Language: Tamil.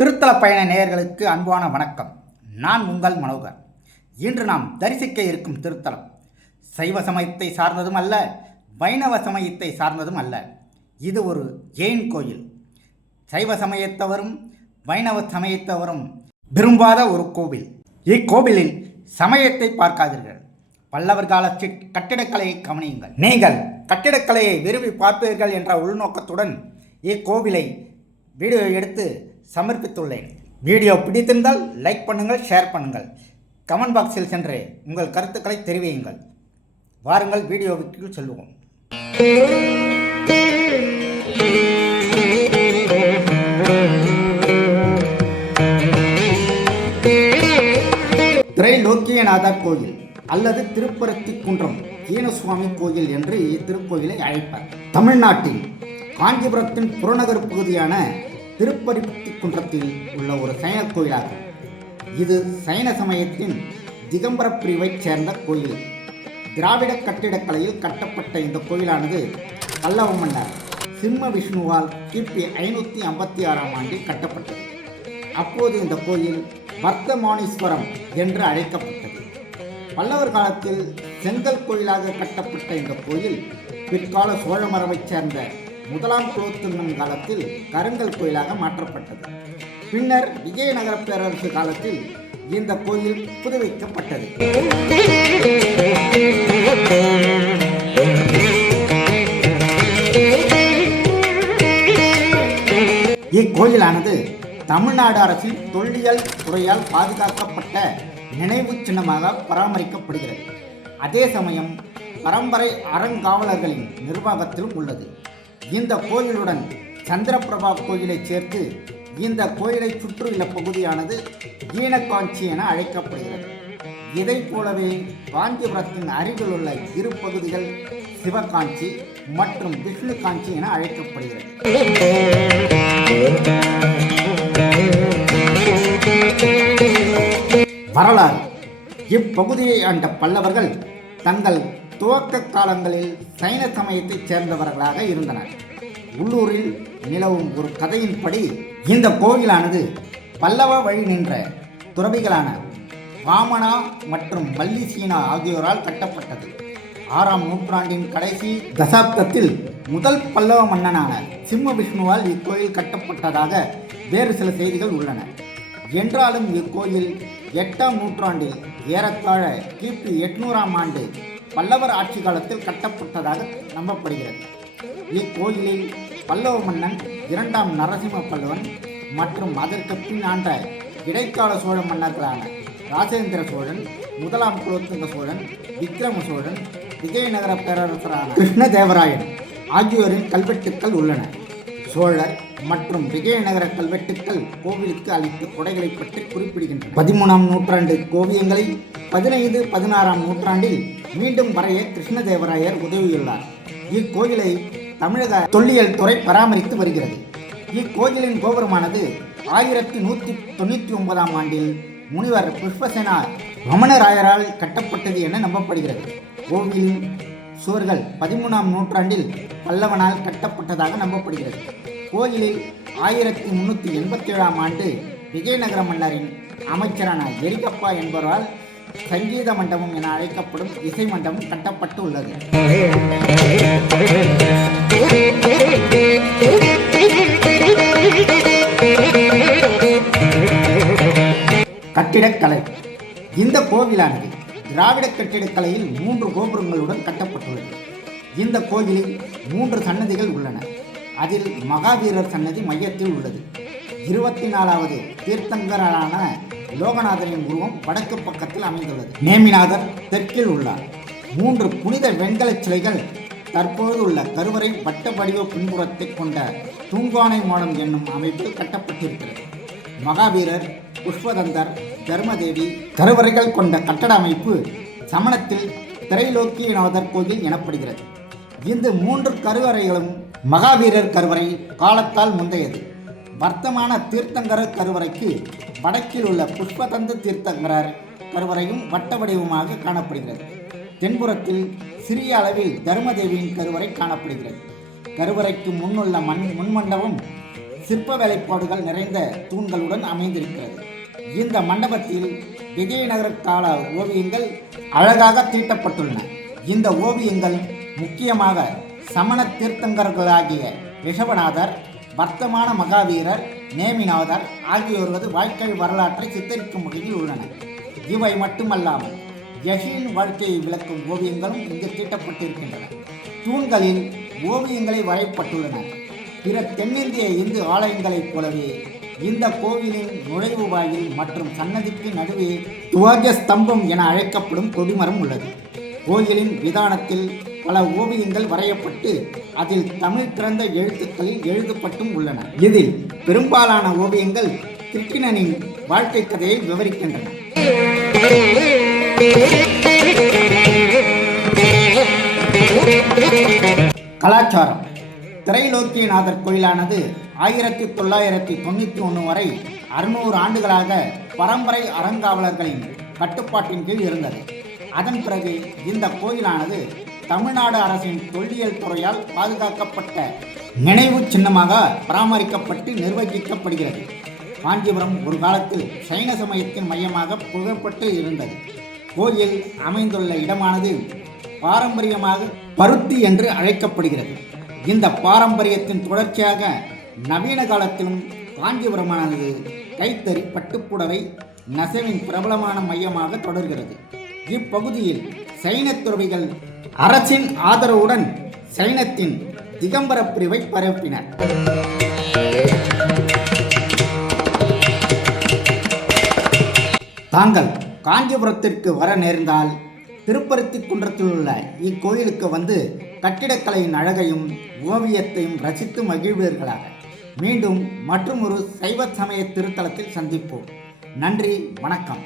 திருத்தல பயண நேயர்களுக்கு அன்பான வணக்கம். நான் உங்கள் மனோகர். இன்று நாம் தரிசிக்க இருக்கும் திருத்தலம் சைவ சமயத்தை சார்ந்ததும் அல்ல வைணவ சமயத்தை சார்ந்ததும் அல்ல. இது ஒரு ஜெயின் கோயில். சைவ சமயத்தவரும் வைணவ சமயத்தவரும் விரும்பாத ஒரு கோவில். இக்கோவிலில் சமயத்தை பார்க்காதீர்கள். பல்லவர் கால கட்டிடக்கலையை கவனியுங்கள். நீங்கள் கட்டிடக்கலையை விரும்பி பார்ப்பீர்கள் என்ற உள்நோக்கத்துடன் இக்கோவிலை வீடியோ எடுத்து சமர்ப்பித்துள்ளேன். வீடியோ பிடித்திருந்தால் லைக் பண்ணுங்கள் ஷேர் பண்ணுங்கள். கமெண்ட் பாக்ஸில் சென்று உங்கள் கருத்துக்களை தெரிவியுங்கள். வாருங்கள் வீடியோவுக்கு செல்வோம். திரைலோக்கியநாதர் கோயில் அல்லது திருப்பரத்தி குன்றம் ஈனசுவாமி கோயில் என்று இத்திருக்கோயிலை அழைப்பார். தமிழ்நாட்டில் காஞ்சிபுரத்தின் புறநகர் பகுதியான திருப்பரித்தி குன்றத்தில் உள்ள ஒரு சைன கோயிலாகும். இது சைன சமயத்தின் திகம்பர பிரிவைச் சேர்ந்த கோயில். திராவிட கட்டிடக்கலையில் கட்டப்பட்ட இந்த கோயிலானது பல்லவ மன்னர் சிம்ம விஷ்ணுவால் கிபி ஐநூற்றி ஐம்பத்தி ஆறாம் ஆண்டில் கட்டப்பட்டது. அப்போது இந்த கோயில் வர்த்தமானீஸ்வரம் என்று அழைக்கப்பட்டது. பல்லவர் காலத்தில் செங்கல் கோயிலாக கட்டப்பட்ட இந்த கோயில் பிற்கால சோழ மரபைச் சேர்ந்த முதலாம் குலோத்துங்கன் காலத்தில் கருங்கல் கோயிலாக மாற்றப்பட்டது. பின்னர் விஜயநகர பேரரசு காலத்தில் இந்த கோயில் புதுவிக்கப்பட்டது. இக்கோயிலானது தமிழ்நாடு அரசின் தொல்லியல் துறையால் பாதுகாக்கப்பட்ட நினைவு சின்னமாக பராமரிக்கப்படுகிறது. அதே சமயம் பரம்பரை அறங்காவலர்களின் நிர்வாகத்திலும் உள்ளது. இந்த கோயிலுடன் சந்திரபிரபா கோயிலை சேர்த்து இந்த கோயிலை சுற்றியுள்ள பகுதியானது ஈனக்காஞ்சி என அழைக்கப்படுகிறது. இதை போலவே காஞ்சிபுரத்தின் அருகில் உள்ள இரு பகுதிகள் சிவகாஞ்சி மற்றும் விஷ்ணு காஞ்சி என அழைக்கப்படுகிறது. வரலாறு. இப்பகுதியை ஆண்ட பல்லவர்கள் தங்கள் துவக்க காலங்களில் சைன சமயத்தைச் சேர்ந்தவர்களாக இருந்தனர். உள்ளூரில் நிலவும் ஒரு கதையின்படி இந்த கோவிலானது பல்லவ வழி நின்ற துறவிகளான வாமனா மற்றும் வல்லிசீனா ஆகியோரால் கட்டப்பட்டது. ஆறாம் நூற்றாண்டின் கடைசி தசாப்தத்தில் முதல் பல்லவ மன்னனான சிம்ம விஷ்ணுவால் இக்கோயில் கட்டப்பட்டதாக வேறு சில செய்திகள் உள்ளன. என்றாலும் இக்கோயில் எட்டாம் நூற்றாண்டில் ஏறத்தாழ கிபி எட்நூறாம் ஆண்டு பல்லவர் ஆட்சி காலத்தில் கட்டப்பட்டதாக நம்பப்படுகிறது. இக்கோயிலில் பல்லவ மன்னன் இரண்டாம் நரசிம்ம பல்லவன் மற்றும் அதற்கு பின் ஆண்ட இடைக்கால சோழ மன்னர்களான ராஜேந்திர சோழன் முதலாம் குலோத்துங்க சோழன் விக்ரம சோழன் விஜயநகர பேரரசரான கிருஷ்ணதேவராயன் ஆகியோரின் கல்வெட்டுக்கள் உள்ளன. சோழர் மற்றும் விஜயநகர கல்வெட்டுக்கள் கோவிலுக்கு அளித்த கொடைகளை பற்றி குறிப்பிடுகின்றன. பதிமூணாம் நூற்றாண்டு ஓவியங்களை பதினைந்து பதினாறாம் நூற்றாண்டில் மீண்டும் வரைய கிருஷ்ணதேவராயர் உதவியுள்ளார். இக்கோயிலை தமிழக தொல்லியல் துறை பராமரித்து வருகிறது. இக்கோயிலின் கோபுரமானது ஆயிரத்தி நூற்றி தொண்ணூற்றி ஒன்பதாம் ஆண்டில் முனிவர் புஷ்பசேனா ரமணராயரால் கட்டப்பட்டது என நம்பப்படுகிறது. கோவிலின் சுவர்கள் பதிமூணாம் நூற்றாண்டில் பல்லவனால் கட்டப்பட்டதாக நம்பப்படுகிறது. கோயிலில் ஆயிரத்தி முன்னூற்றி எண்பத்தி ஏழாம் ஆண்டு விஜயநகர மன்னரின் அமைச்சரான எரிகப்பா என்பவரால் சங்கீத மண்டபம் என அழைக்கப்படும் இசை மண்டபம் கட்டப்பட்டு உள்ளது கட்டிடக்கலை. இந்த கோவிலானது திராவிட கட்டிடக்கலையில் மூன்று கோபுரங்களுடன் கட்டப்பட்டுள்ளது. இந்த கோவிலில் மூன்று சன்னதிகள் உள்ளன. அதில் மகாவீரர் சன்னதி மையத்தில் உள்ளது. இருபத்தி நாலாவது தீர்த்தங்கரான லோகநாதரின் உருவம் வடக்கு பக்கத்தில் அமைந்துள்ளது. நேமிநாதர் தெற்கில் உள்ளார். மூன்று புனித வெண்கலச் சிலைகள் தற்போது உள்ள கருவறை வட்ட வடிவ பின்புறத்தை கொண்ட தூங்கானை மாடம் என்னும் அமைப்பில் கட்டப்பட்டிருக்கிறது. மகாவீரர் புஷ்பதந்தர் தர்மதேவி கருவறைகள் கொண்ட கட்டட அமைப்பு சமணத்தில் திரைலோக்கியநாதர் கோயில் எனப்படுகிறது. இந்த மூன்று கருவறைகளும் மகாவீரர் கருவறை காலத்தால் முந்தையது. வர்த்தமான தீர்த்தங்கரர் கருவறைக்கு வடக்கில் உள்ள புஷ்பதந்த தீர்த்தங்கரர் கருவறையும் வட்ட வடிவமாக காணப்படுகிறது. தென்புறத்தில் சிறிய அளவில் தர்மதேவியின் கருவறை காணப்படுகிறது. கருவறைக்கு முன்னுள்ள மண் முன்மண்டபம் சிற்ப வேலைப்பாடுகள் நிறைந்த தூண்களுடன் அமைந்திருக்கிறது. இந்த மண்டபத்தில் விஜயநகர கால ஓவியங்கள் அழகாக தீட்டப்பட்டுள்ளன. இந்த ஓவியங்கள் முக்கியமாக சமண தீர்த்தங்கர்களாகிய ரிஷபநாதர் வர்த்தமான மகாவீரர் நேமிநாதர் ஆகியோரது வாழ்க்கை வரலாற்றை சித்தரிக்கும் வகையில் உள்ளன. இவை மட்டுமல்லாமல் யஷின் வாழ்க்கையை விளக்கும் ஓவியங்களும் இங்கு தீட்டப்பட்டிருக்கின்றன. தூண்களில் ஓவியங்களை வரையப்பட்டுள்ளன. பிற தென்னிந்திய இந்து ஆலயங்களைப் போலவே இந்த கோவிலின் நுழைவு வாயில் மற்றும் சன்னதிக்கு நடுவே துவாஜ ஸ்தம்பம் என அழைக்கப்படும் கொடிமரம் உள்ளது. கோயிலின் விதானத்தில் பல ஓவியங்கள் வரையப்பட்டு அதில் தமிழ் பிறந்த எழுத்துக்களில் எழுதப்பட்டும் உள்ளன. இதில் பெரும்பாலான ஓவியங்கள் கிருட்டிணனின் வாழ்க்கை கதையை விவரிக்கின்றன. கலாச்சாரம். திரைலோக்கியநாதர் கோயிலானது ஆயிரத்தி தொள்ளாயிரத்தி தொண்ணூற்றி ஒன்று வரை அறுநூறு ஆண்டுகளாக பரம்பரை அறங்காவலர்களின் கட்டுப்பாட்டின் கீழ் இருந்தது. அதன் பிறகு இந்த கோயிலானது தமிழ்நாடு அரசின் தொல்லியல் துறையால் பாதுகாக்கப்பட்ட நினைவு சின்னமாக பராமரிக்கப்பட்டு நிர்வகிக்கப்படுகிறது. காஞ்சிபுரம் ஒரு காலத்தில் சைன சமயத்தின் மையமாக புகழ்பெற்று இருந்தது. கோயில் அமைந்துள்ள இடமானது பாரம்பரியமாக பருத்தி என்று அழைக்கப்படுகிறது. இந்த பாரம்பரியத்தின் தொடர்ச்சியாக நவீன காலத்திலும் காஞ்சிபுரமானது கைத்தறி பட்டுப்புடவை நெசவின் பிரபலமான மையமாக தொடர்கிறது. இப்பகுதியில் சைன துறவிகள் அரசின் ஆதரவுடன் சைனத்தின் திகம்பர பிரிவை பரப்பினர். தாங்கள் காஞ்சிபுரத்திற்கு வர நேர்ந்தால் திருப்பருத்தி குன்றத்தில் உள்ள இக்கோயிலுக்கு வந்து கட்டிடக்கலையின் அழகையும் ஓவியத்தையும் ரசித்து மகிழ்வீர்களாக. மீண்டும் மற்றும் ஒரு சைவ சமய திருத்தலத்தில் சந்திப்போம். நன்றி வணக்கம்.